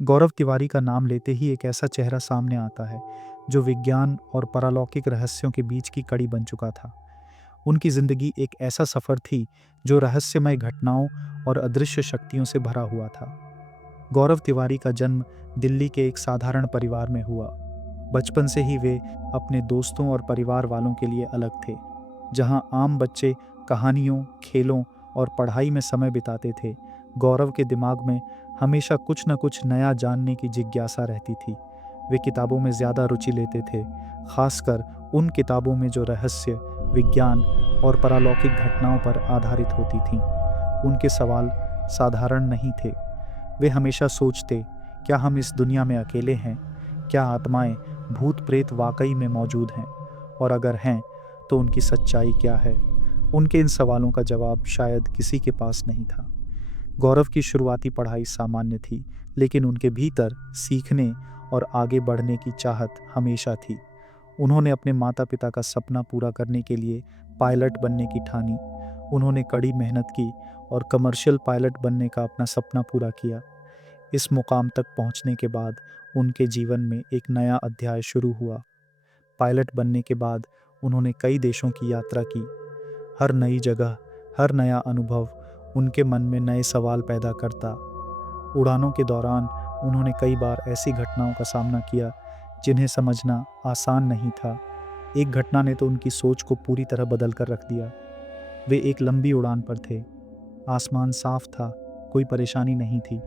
गौरव तिवारी का नाम लेते ही एक ऐसा चेहरा सामने आता है जो विज्ञान और पारलौकिक रहस्यों के बीच की कड़ी बन चुका था। उनकी जिंदगी एक ऐसा सफर थी जो रहस्यमय घटनाओं और अदृश्य शक्तियों से भरा हुआ था। गौरव तिवारी का जन्म दिल्ली के एक साधारण परिवार में हुआ। बचपन से ही वे अपने दोस्तों और परिवार वालों के लिए अलग थे। जहां आम बच्चे कहानियों, खेलों और पढ़ाई में समय बिताते थे, गौरव के दिमाग में हमेशा कुछ न कुछ नया जानने की जिज्ञासा रहती थी। वे किताबों में ज़्यादा रुचि लेते थे, खासकर उन किताबों में जो रहस्य, विज्ञान और पारलौकिक घटनाओं पर आधारित होती थीं। उनके सवाल साधारण नहीं थे। वे हमेशा सोचते, क्या हम इस दुनिया में अकेले हैं? क्या आत्माएं, भूत प्रेत वाकई में मौजूद हैं? और अगर हैं, तो उनकी सच्चाई क्या है? उनके इन सवालों का जवाब शायद किसी के पास नहीं था। गौरव की शुरुआती पढ़ाई सामान्य थी, लेकिन उनके भीतर सीखने और आगे बढ़ने की चाहत हमेशा थी। उन्होंने अपने माता पिता का सपना पूरा करने के लिए पायलट बनने की ठानी। उन्होंने कड़ी मेहनत की और कमर्शियल पायलट बनने का अपना सपना पूरा किया। इस मुकाम तक पहुंचने के बाद उनके जीवन में एक नया अध्याय शुरू हुआ। पायलट बनने के बाद उन्होंने कई देशों की यात्रा की। हर नई जगह, हर नया अनुभव उनके मन में नए सवाल पैदा करता। उड़ानों के दौरान उन्होंने कई बार ऐसी घटनाओं का सामना किया जिन्हें समझना आसान नहीं था। एक घटना ने तो उनकी सोच को पूरी तरह बदल कर रख दिया। वे एक लंबी उड़ान पर थे। आसमान साफ था, कोई परेशानी नहीं थी,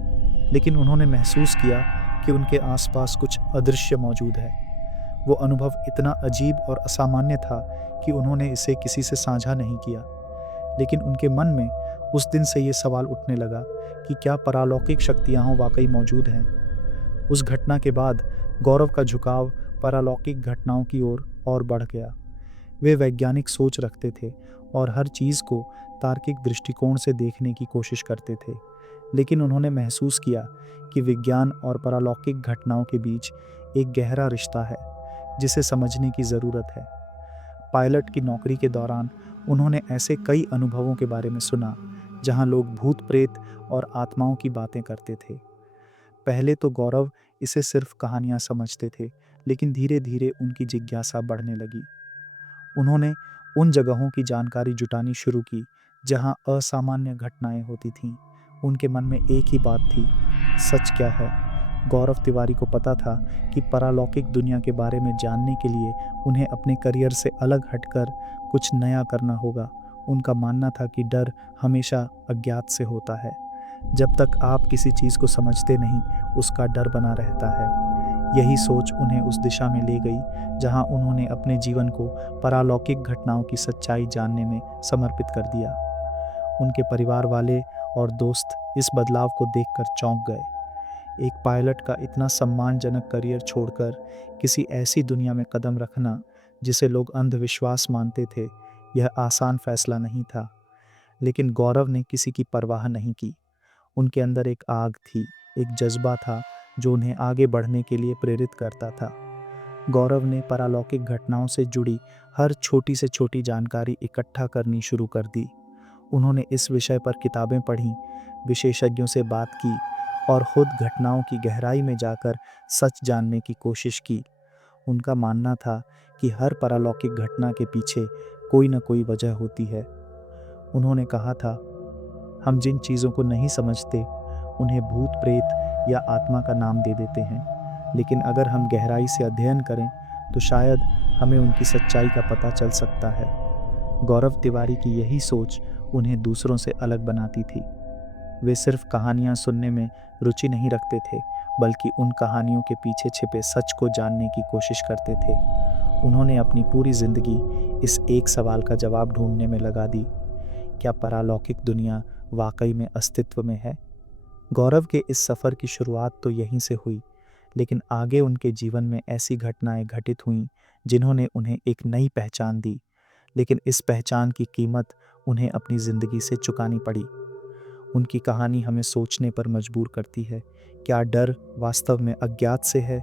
लेकिन उन्होंने महसूस किया कि उनके आसपास कुछ अदृश्य मौजूद है। वो अनुभव इतना अजीब और असामान्य था कि उन्होंने इसे किसी से साझा नहीं किया। लेकिन उनके मन में उस दिन से ये सवाल उठने लगा कि क्या पारलौकिक शक्तियाँ वाकई मौजूद हैं। उस घटना के बाद गौरव का झुकाव पारलौकिक घटनाओं की ओर और बढ़ गया। वे वैज्ञानिक सोच रखते थे और हर चीज़ को तार्किक दृष्टिकोण से देखने की कोशिश करते थे। लेकिन उन्होंने महसूस किया कि विज्ञान और पारलौकिक घटनाओं के बीच एक गहरा रिश्ता है जिसे समझने की ज़रूरत है। पायलट की नौकरी के दौरान उन्होंने ऐसे कई अनुभवों के बारे में सुना जहां लोग भूत प्रेत और आत्माओं की बातें करते थे। पहले तो गौरव इसे सिर्फ कहानियां समझते थे, लेकिन धीरे धीरे उनकी जिज्ञासा बढ़ने लगी। उन्होंने उन जगहों की जानकारी जुटानी शुरू की जहां असामान्य घटनाएं होती थीं। उनके मन में एक ही बात थी, सच क्या है? गौरव तिवारी को पता था कि पारलौकिक दुनिया के बारे में जानने के लिए उन्हें अपने करियर से अलग हटकर कुछ नया करना होगा। उनका मानना था कि डर हमेशा अज्ञात से होता है। जब तक आप किसी चीज़ को समझते नहीं, उसका डर बना रहता है। यही सोच उन्हें उस दिशा में ले गई जहां उन्होंने अपने जीवन को पारलौकिक घटनाओं की सच्चाई जानने में समर्पित कर दिया। उनके परिवार वाले और दोस्त इस बदलाव को देखकर चौंक गए। एक पायलट का इतना सम्मानजनक करियर छोड़कर किसी ऐसी दुनिया में कदम रखना जिसे लोग अंधविश्वास मानते थे, यह आसान फैसला नहीं था। लेकिन गौरव ने किसी की परवाह नहीं की। उनके अंदर एक आग थी, एक जज्बा था जो उन्हें आगे बढ़ने के लिए प्रेरित करता था। गौरव ने पारलौकिक घटनाओं से जुड़ी हर छोटी से छोटी जानकारी इकट्ठा करनी शुरू कर दी। उन्होंने इस विषय पर किताबें पढ़ीं, विशेषज्ञों से बात की और खुद घटनाओं की गहराई में जाकर सच जानने की कोशिश की। उनका मानना था कि हर पारलौकिक घटना के पीछे कोई न कोई वजह होती है। उन्होंने कहा था, हम जिन चीज़ों को नहीं समझते उन्हें भूत प्रेत या आत्मा का नाम दे देते हैं, लेकिन अगर हम गहराई से अध्ययन करें तो शायद हमें उनकी सच्चाई का पता चल सकता है। गौरव तिवारी की यही सोच उन्हें दूसरों से अलग बनाती थी। वे सिर्फ कहानियां सुनने में रुचि नहीं रखते थे, बल्कि उन कहानियों के पीछे छिपे सच को जानने की कोशिश करते थे। उन्होंने अपनी पूरी जिंदगी इस एक सवाल का जवाब ढूंढने में लगा दी, क्या पारलौकिक दुनिया वाकई में अस्तित्व में है? गौरव के इस सफ़र की शुरुआत तो यहीं से हुई, लेकिन आगे उनके जीवन में ऐसी घटनाएं घटित हुईं जिन्होंने उन्हें एक नई पहचान दी। लेकिन इस पहचान की कीमत उन्हें अपनी ज़िंदगी से चुकानी पड़ी। उनकी कहानी हमें सोचने पर मजबूर करती है, क्या डर वास्तव में अज्ञात से है,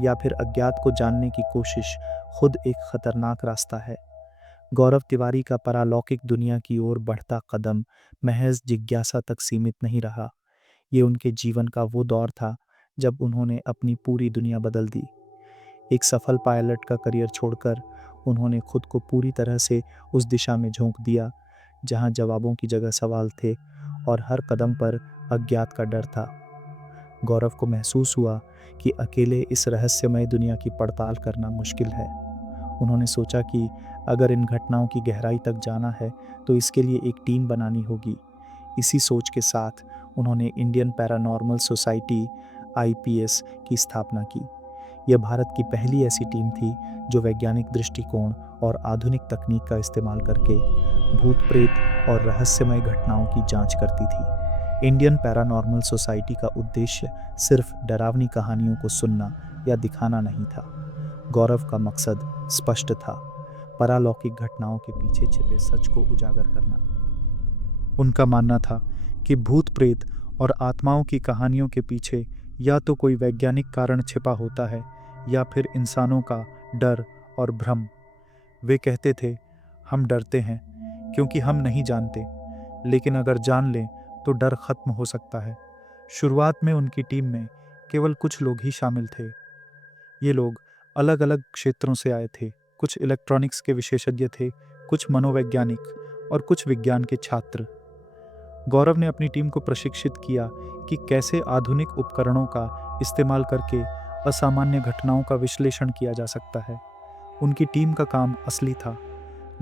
या फिर अज्ञात को जानने की कोशिश खुद एक खतरनाक रास्ता है? गौरव तिवारी का पारलौकिक दुनिया की ओर बढ़ता कदम महज जिज्ञासा तक सीमित नहीं रहा। ये उनके जीवन का वो दौर था जब उन्होंने अपनी पूरी दुनिया बदल दी। एक सफल पायलट का करियर छोड़कर उन्होंने खुद को पूरी तरह से उस दिशा में झोंक दिया जहां जवाबों की जगह सवाल थे और हर कदम पर अज्ञात का डर था। गौरव को महसूस हुआ कि अकेले इस रहस्यमय दुनिया की पड़ताल करना मुश्किल है। उन्होंने सोचा कि अगर इन घटनाओं की गहराई तक जाना है तो इसके लिए एक टीम बनानी होगी। इसी सोच के साथ उन्होंने इंडियन पैरानॉर्मल सोसाइटी (IPS) की स्थापना की। यह भारत की पहली ऐसी टीम थी जो वैज्ञानिक दृष्टिकोण और आधुनिक तकनीक का इस्तेमाल करके भूत प्रेत और रहस्यमय घटनाओं की जांच करती थी। इंडियन पैरानॉर्मल सोसाइटी का उद्देश्य सिर्फ डरावनी कहानियों को सुनना या दिखाना नहीं था। गौरव का मकसद स्पष्ट था, पारलौकिक घटनाओं के पीछे छिपे सच को उजागर करना। उनका मानना था कि भूत प्रेत और आत्माओं की कहानियों के पीछे या तो कोई वैज्ञानिक कारण छिपा होता है या फिर इंसानों का डर और भ्रम। वे कहते थे, हम डरते हैं क्योंकि हम नहीं जानते, लेकिन अगर जान लें तो डर खत्म हो सकता है। शुरुआत में उनकी टीम में केवल कुछ लोग ही शामिल थे। ये लोग अलग अलग क्षेत्रों से आए थे। कुछ इलेक्ट्रॉनिक्स के विशेषज्ञ थे, कुछ मनोवैज्ञानिक और कुछ विज्ञान के छात्र। गौरव ने अपनी टीम को प्रशिक्षित किया कि कैसे आधुनिक उपकरणों का इस्तेमाल करके असामान्य घटनाओं का विश्लेषण किया जा सकता है। उनकी टीम का काम असली था,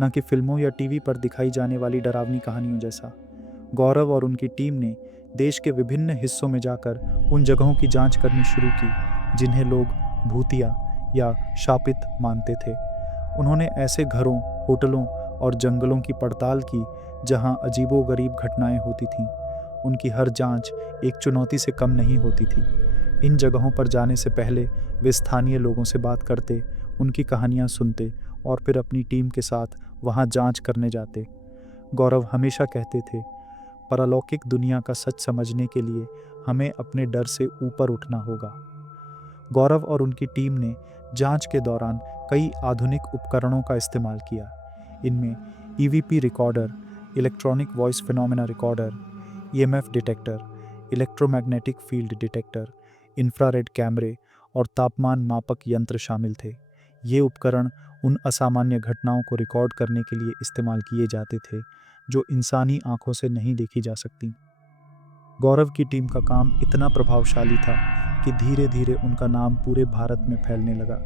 न कि फिल्मों या टीवी पर दिखाई जाने वाली डरावनी कहानियों जैसा। गौरव और उनकी टीम ने देश के विभिन्न हिस्सों में जाकर उन जगहों की जांच करनी शुरू की जिन्हें लोग भूतिया या शापित मानते थे। उन्होंने ऐसे घरों, होटलों और जंगलों की पड़ताल की जहां अजीबोगरीब घटनाएं होती थीं। उनकी हर जांच एक चुनौती से कम नहीं होती थी। इन जगहों पर जाने से पहले वे स्थानीय लोगों से बात करते, उनकी कहानियां सुनते और फिर अपनी टीम के साथ वहां जांच करने जाते। गौरव हमेशा कहते थे, पारलौकिक दुनिया का सच समझने के लिए हमें अपने डर से ऊपर उठना होगा। गौरव और उनकी टीम ने जांच के दौरान कई आधुनिक उपकरणों का इस्तेमाल किया। इनमें EVP recorder, electronic voice phenomena recorder, EMF detector, electromagnetic field detector, infrared कैमरे और तापमान मापक यंत्र शामिल थे। ये उपकरण उन असामान्य घटनाओं को रिकॉर्ड करने के लिए इस्तेमाल किए जाते थे जो इंसानी आंखों से नहीं देखी जा सकती। गौरव की टीम का काम इतना प्रभावशाली था कि धीरे धीरे उनका नाम पूरे भारत में फैलने लगा।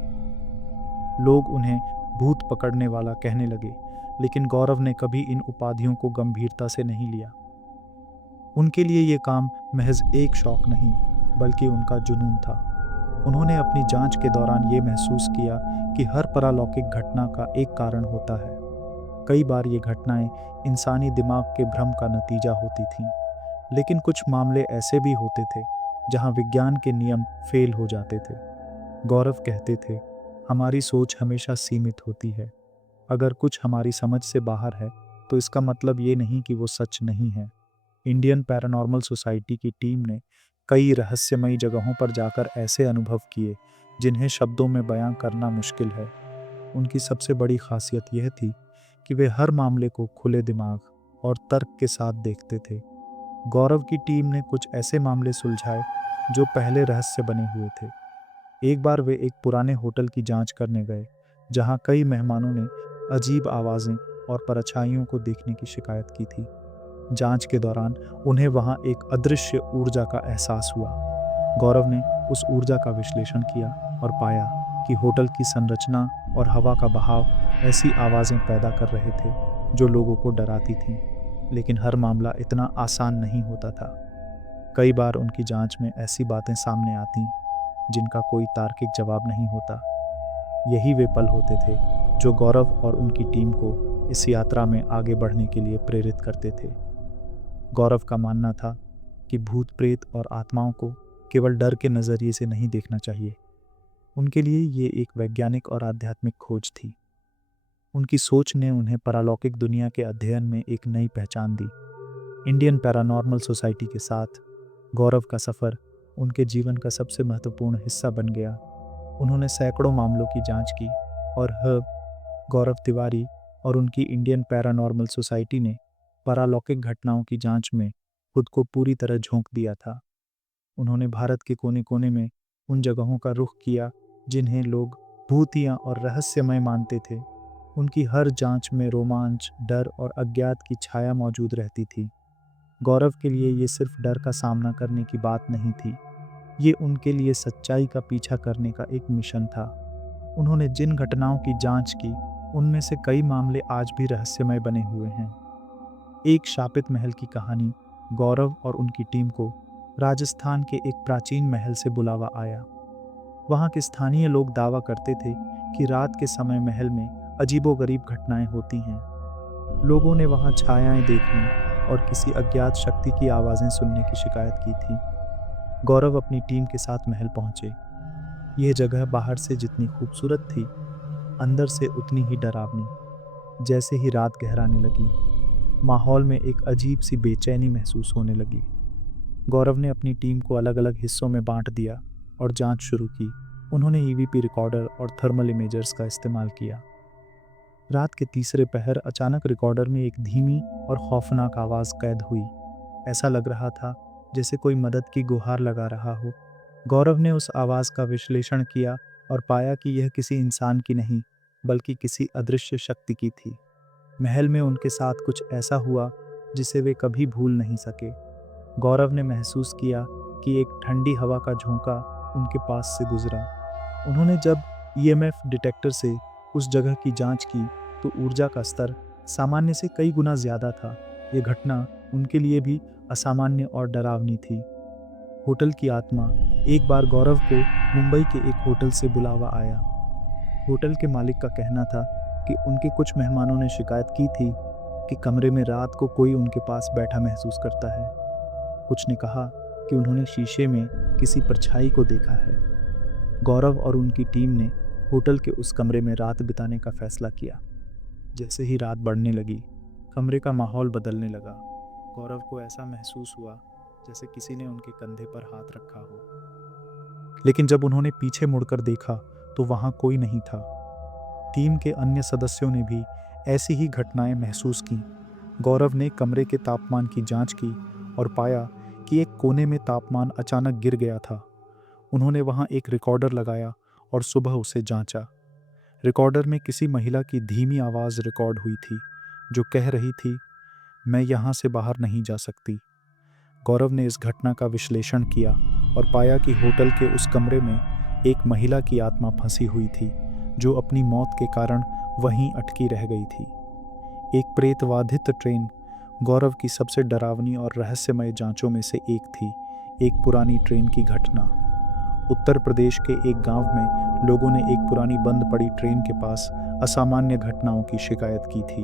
लोग उन्हें भूत पकड़ने वाला कहने लगे, लेकिन गौरव ने कभी इन उपाधियों को गंभीरता से नहीं लिया। उनके लिए ये काम महज एक शौक नहीं, बल्कि उनका जुनून था। उन्होंने अपनी जांच के दौरान ये महसूस किया कि हर पारलौकिक घटना का एक कारण होता है। कई बार ये घटनाएं इंसानी दिमाग के भ्रम का नतीजा होती थीं, लेकिन कुछ मामले ऐसे भी होते थे जहां विज्ञान के नियम फेल हो जाते थे। गौरव कहते थे, हमारी सोच हमेशा सीमित होती है। अगर कुछ हमारी समझ से बाहर है तो इसका मतलब ये नहीं कि वो सच नहीं है। इंडियन पैरानॉर्मल सोसाइटी की टीम ने कई रहस्यमयी जगहों पर जाकर ऐसे अनुभव किए जिन्हें शब्दों में बयां करना मुश्किल है। उनकी सबसे बड़ी खासियत यह थी कि वे हर मामले को खुले दिमाग और तर्क के साथ देखते थे। गौरव की टीम ने कुछ ऐसे मामले सुलझाए जो पहले रहस्य बने हुए थे। एक बार वे एक पुराने होटल की जांच करने गए जहां कई मेहमानों ने अजीब आवाज़ें और परछाइयों को देखने की शिकायत की थी। जांच के दौरान उन्हें वहां एक अदृश्य ऊर्जा का एहसास हुआ। गौरव ने उस ऊर्जा का विश्लेषण किया और पाया कि होटल की संरचना और हवा का बहाव ऐसी आवाज़ें पैदा कर रहे थे जो लोगों को डराती थीं। लेकिन हर मामला इतना आसान नहीं होता था। कई बार उनकी जांच में ऐसी बातें सामने आतीं जिनका कोई तार्किक जवाब नहीं होता। यही वे पल होते थे जो गौरव और उनकी टीम को इस यात्रा में आगे बढ़ने के लिए प्रेरित करते थे। गौरव का मानना था कि भूत प्रेत और आत्माओं को केवल डर के नज़रिए से नहीं देखना चाहिए। उनके लिए ये एक वैज्ञानिक और आध्यात्मिक खोज थी। उनकी सोच ने उन्हें पारलौकिक दुनिया के अध्ययन में एक नई पहचान दी। इंडियन पैरानॉर्मल सोसाइटी के साथ गौरव का सफ़र उनके जीवन का सबसे महत्वपूर्ण हिस्सा बन गया। उन्होंने सैकड़ों मामलों की जांच की और गौरव तिवारी और उनकी इंडियन पैरानॉर्मल सोसाइटी ने पारलौकिक घटनाओं की जांच में खुद को पूरी तरह झोंक दिया था। उन्होंने भारत के कोने कोने में उन जगहों का रुख किया जिन्हें लोग भूतिया और रहस्यमय मानते थे। उनकी हर जांच में रोमांच, डर और अज्ञात की छाया मौजूद रहती थी। गौरव के लिए ये सिर्फ डर का सामना करने की बात नहीं थी, ये उनके लिए सच्चाई का पीछा करने का एक मिशन था। उन्होंने जिन घटनाओं की जांच की, उनमें से कई मामले आज भी रहस्यमय बने हुए हैं। एक शापित महल की कहानी। गौरव और उनकी टीम को राजस्थान के एक प्राचीन महल से बुलावा आया। वहाँ के स्थानीय लोग दावा करते थे कि रात के समय महल में अजीबोगरीब घटनाएं होती हैं। लोगों ने वहाँ छायाएं देखने और किसी अज्ञात शक्ति की आवाज़ें सुनने की शिकायत की थी। गौरव अपनी टीम के साथ महल पहुंचे। यह जगह बाहर से जितनी खूबसूरत थी, अंदर से उतनी ही डरावनी। जैसे ही रात गहराने लगी, माहौल में एक अजीब सी बेचैनी महसूस होने लगी। गौरव ने अपनी टीम को अलग अलग हिस्सों में बांट दिया और जांच शुरू की। उन्होंने ईवीपी रिकॉर्डर और थर्मल इमेजर्स का इस्तेमाल किया। रात के तीसरे पहर अचानक रिकॉर्डर में एक धीमी और खौफनाक आवाज़ कैद हुई। ऐसा लग रहा था जैसे कोई मदद की गुहार लगा रहा हो। गौरव ने उस आवाज़ का विश्लेषण किया और पाया कि यह किसी इंसान की नहीं, बल्कि किसी अदृश्य शक्ति की थी। महल में उनके साथ कुछ ऐसा हुआ जिसे वे कभी भूल नहीं सके। गौरव ने महसूस किया कि एक ठंडी हवा का झोंका उनके पास से गुजरा। उन्होंने जब ईएमएफ डिटेक्टर से उस जगह की जांच की तो ऊर्जा का स्तर सामान्य से कई गुना ज़्यादा था। ये घटना उनके लिए भी असामान्य और डरावनी थी। होटल की आत्मा। एक बार गौरव को मुंबई के एक होटल से बुलावा आया। होटल के मालिक का कहना था कि उनके कुछ मेहमानों ने शिकायत की थी कि कमरे में रात को कोई उनके पास बैठा महसूस करता है। कुछ ने कहा कि उन्होंने शीशे में किसी परछाई को देखा है। गौरव और उनकी टीम ने होटल के उस कमरे में रात बिताने का फैसला किया। जैसे ही रात बढ़ने लगी, कमरे का माहौल बदलने लगा। गौरव को ऐसा महसूस हुआ जैसे किसी ने उनके कंधे पर हाथ रखा हो। लेकिन जब उन्होंने पीछे मुड़कर देखा तो वहां कोई नहीं था। टीम के अन्य सदस्यों ने भी ऐसी ही घटनाएं महसूस की। गौरव ने कमरे के तापमान की जांच की और पाया कि एक कोने में तापमान अचानक गिर गया था। उन्होंने वहां एक रिकॉर्डर लगाया और सुबह उसे जांचा। रिकॉर्डर में किसी महिला की धीमी आवाज़ रिकॉर्ड हुई थी, जो कह रही थी, मैं यहाँ से बाहर नहीं जा सकती। गौरव ने इस घटना का विश्लेषण किया और पाया कि होटल के उस कमरे में एक महिला की आत्मा फंसी हुई थी, जो अपनी मौत के कारण वहीं अटकी रह गई थी। एक प्रेतवाधित ट्रेन गौरव की सबसे डरावनी और रहस्यमय जांचों में से एक थी। एक पुरानी ट्रेन की घटना। उत्तर प्रदेश के एक गांव में लोगों ने एक पुरानी बंद पड़ी ट्रेन के पास असामान्य घटनाओं की शिकायत की थी।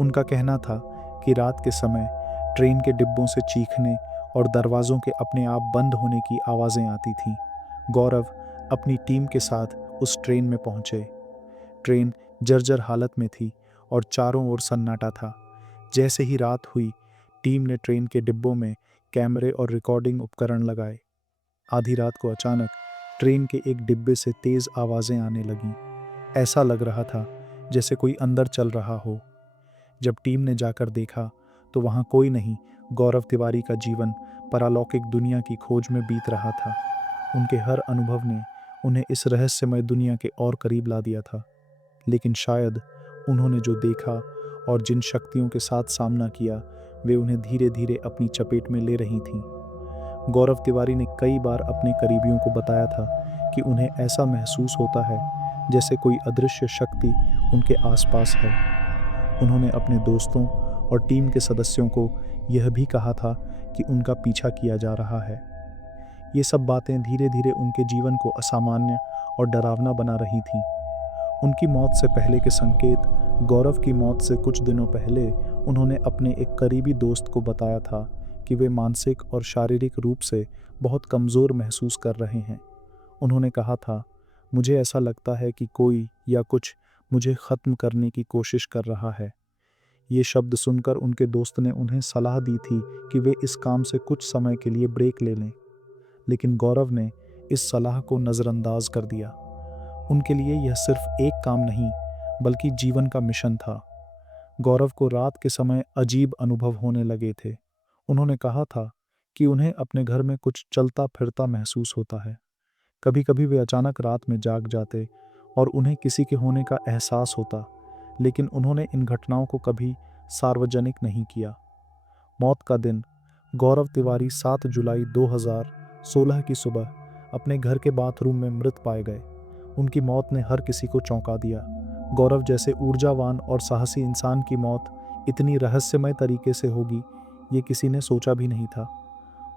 उनका कहना था कि रात के समय ट्रेन के डिब्बों से चीखने और दरवाज़ों के अपने आप बंद होने की आवाज़ें आती थीं। गौरव अपनी टीम के साथ उस ट्रेन में पहुंचे। ट्रेन जर्जर हालत में थी और चारों ओर सन्नाटा था। जैसे ही रात हुई, टीम ने ट्रेन के डिब्बों में कैमरे और रिकॉर्डिंग उपकरण लगाए। आधी रात को अचानक ट्रेन के एक डिब्बे से तेज़ आवाज़ें आने लगीं। ऐसा लग रहा था जैसे कोई अंदर चल रहा हो। जब टीम ने जाकर देखा तो वहाँ कोई नहीं, गौरव तिवारी का जीवन पारलौकिक दुनिया की खोज में बीत रहा था। उनके हर अनुभव ने उन्हें इस रहस्यमय दुनिया के और करीब ला दिया था। लेकिन शायद उन्होंने जो देखा और जिन शक्तियों के साथ सामना किया, वे उन्हें धीरे धीरे अपनी चपेट में ले रही थीं। गौरव तिवारी ने कई बार अपने करीबियों को बताया था कि उन्हें ऐसा महसूस होता है जैसे कोई अदृश्य शक्ति उनके आसपास है। उन्होंने अपने दोस्तों और टीम के सदस्यों को यह भी कहा था कि उनका पीछा किया जा रहा है। ये सब बातें धीरे धीरे उनके जीवन को असामान्य और डरावना बना रही थीं। उनकी मौत से पहले के संकेत। गौरव की मौत से कुछ दिनों पहले उन्होंने अपने एक करीबी दोस्त को बताया था कि वे मानसिक और शारीरिक रूप से बहुत कमज़ोर महसूस कर रहे हैं। उन्होंने कहा था, मुझे ऐसा लगता है कि कोई या कुछ मुझे ख़त्म करने की कोशिश कर रहा है। ये शब्द सुनकर उनके दोस्त ने उन्हें सलाह दी थी कि वे इस काम से कुछ समय के लिए ब्रेक ले लें। लेकिन गौरव ने इस सलाह को नज़रअंदाज कर दिया। उनके लिए यह सिर्फ एक काम नहीं, बल्कि जीवन का मिशन था। गौरव को रात के समय अजीब अनुभव होने लगे थे। उन्होंने कहा था कि उन्हें अपने घर में कुछ चलता फिरता महसूस होता है। कभी कभी वे अचानक रात में जाग जाते और उन्हें किसी के होने का एहसास होता, लेकिन उन्होंने इन घटनाओं को कभी सार्वजनिक नहीं किया। मौत का दिन। गौरव तिवारी 7 जुलाई 2016 की सुबह अपने घर के बाथरूम में मृत पाए गए। उनकी मौत ने हर किसी को चौंका दिया। गौरव जैसे ऊर्जावान और साहसी इंसान की मौत इतनी रहस्यमय तरीके से होगी, ये किसी ने सोचा भी नहीं था।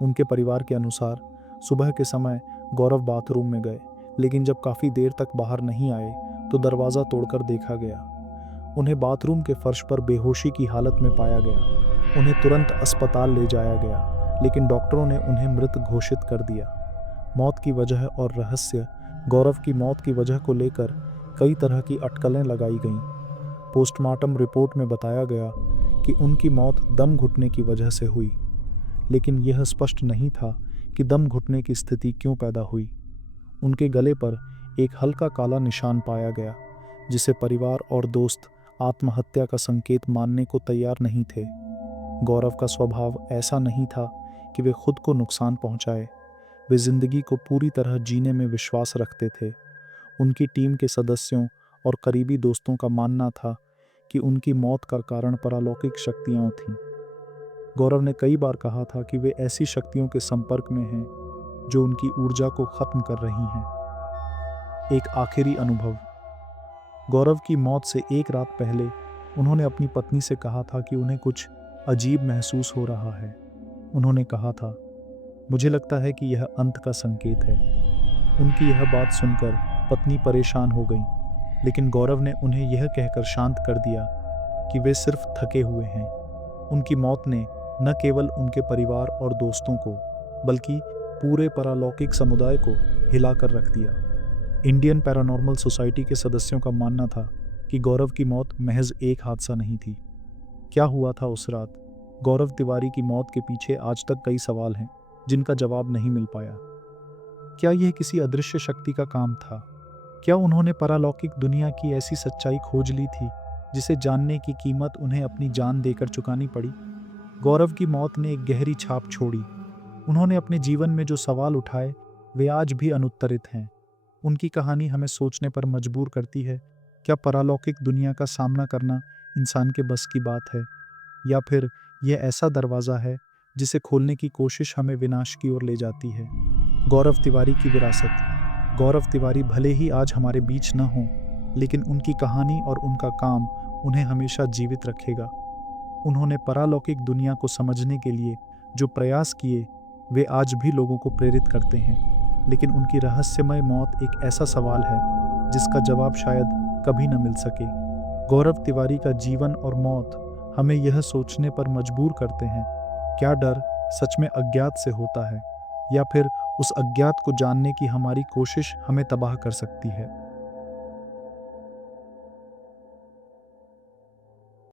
उनके परिवार के अनुसार सुबह के समय गौरव बाथरूम में गए, लेकिन जब काफ़ी देर तक बाहर नहीं आए तो दरवाज़ा तोड़कर देखा गया। उन्हें बाथरूम के फर्श पर बेहोशी की हालत में पाया गया। उन्हें तुरंत अस्पताल ले जाया गया, लेकिन डॉक्टरों ने उन्हें मृत घोषित कर दिया। मौत की वजह और रहस्य। गौरव की मौत की वजह को लेकर कई तरह की अटकलें लगाई गईं। पोस्टमार्टम रिपोर्ट में बताया गया कि उनकी मौत दम घुटने की वजह से हुई, लेकिन यह स्पष्ट नहीं था कि दम घुटने की स्थिति क्यों पैदा हुई। उनके गले पर एक हल्का काला निशान पाया गया, जिसे परिवार और दोस्त आत्महत्या का संकेत मानने को तैयार नहीं थे। गौरव का स्वभाव ऐसा नहीं था कि वे खुद को नुकसान पहुंचाए। वे जिंदगी को पूरी तरह जीने में विश्वास रखते थे। उनकी टीम के सदस्यों और करीबी दोस्तों का मानना था कि उनकी मौत का कारण परलौकिक शक्तियां थीं। गौरव ने कई बार कहा था कि वे ऐसी शक्तियों के संपर्क में हैं जो उनकी ऊर्जा को खत्म कर रही हैं। एक आखिरी अनुभव। गौरव की मौत से एक रात पहले उन्होंने अपनी पत्नी से कहा था कि उन्हें कुछ अजीब महसूस हो रहा है। उन्होंने कहा था, मुझे लगता है कि यह अंत का संकेत है। उनकी यह बात सुनकर पत्नी परेशान हो गई, लेकिन गौरव ने उन्हें यह कहकर शांत कर दिया कि वे सिर्फ थके हुए हैं। उनकी मौत ने न केवल उनके परिवार और दोस्तों को, बल्कि पूरे पारलौकिक समुदाय को हिलाकर रख दिया। इंडियन पैरानॉर्मल सोसाइटी के सदस्यों का मानना था कि गौरव की मौत महज एक हादसा नहीं थी। क्या हुआ था उस रात? गौरव तिवारी की मौत के पीछे आज तक कई सवाल हैं, जिनका जवाब नहीं मिल पाया। क्या यह किसी अदृश्य शक्ति का काम था? क्या उन्होंने पारलौकिक दुनिया की ऐसी सच्चाई खोज ली थी जिसे जानने की कीमत उन्हें अपनी जान देकर चुकानी पड़ी? गौरव की मौत ने एक गहरी छाप छोड़ी। उन्होंने अपने जीवन में जो सवाल उठाए, वे आज भी अनुत्तरित हैं। उनकी कहानी हमें सोचने पर मजबूर करती है। क्या पारलौकिक दुनिया का सामना करना इंसान के बस की बात है, या फिर यह ऐसा दरवाज़ा है जिसे खोलने की कोशिश हमें विनाश की ओर ले जाती है? गौरव तिवारी की विरासत। गौरव तिवारी भले ही आज हमारे बीच न हों, लेकिन उनकी कहानी और उनका काम उन्हें हमेशा जीवित रखेगा। उन्होंने पारलौकिक दुनिया को समझने के लिए जो प्रयास किए, वे आज भी लोगों को प्रेरित करते हैं। लेकिन उनकी रहस्यमय मौत एक ऐसा सवाल है जिसका जवाब शायद कभी न मिल सके। गौरव तिवारी का जीवन और मौत हमें यह सोचने पर मजबूर करते हैं, क्या डर सच में अज्ञात से होता है, या फिर उस अज्ञात को जानने की हमारी कोशिश हमें तबाह कर सकती है।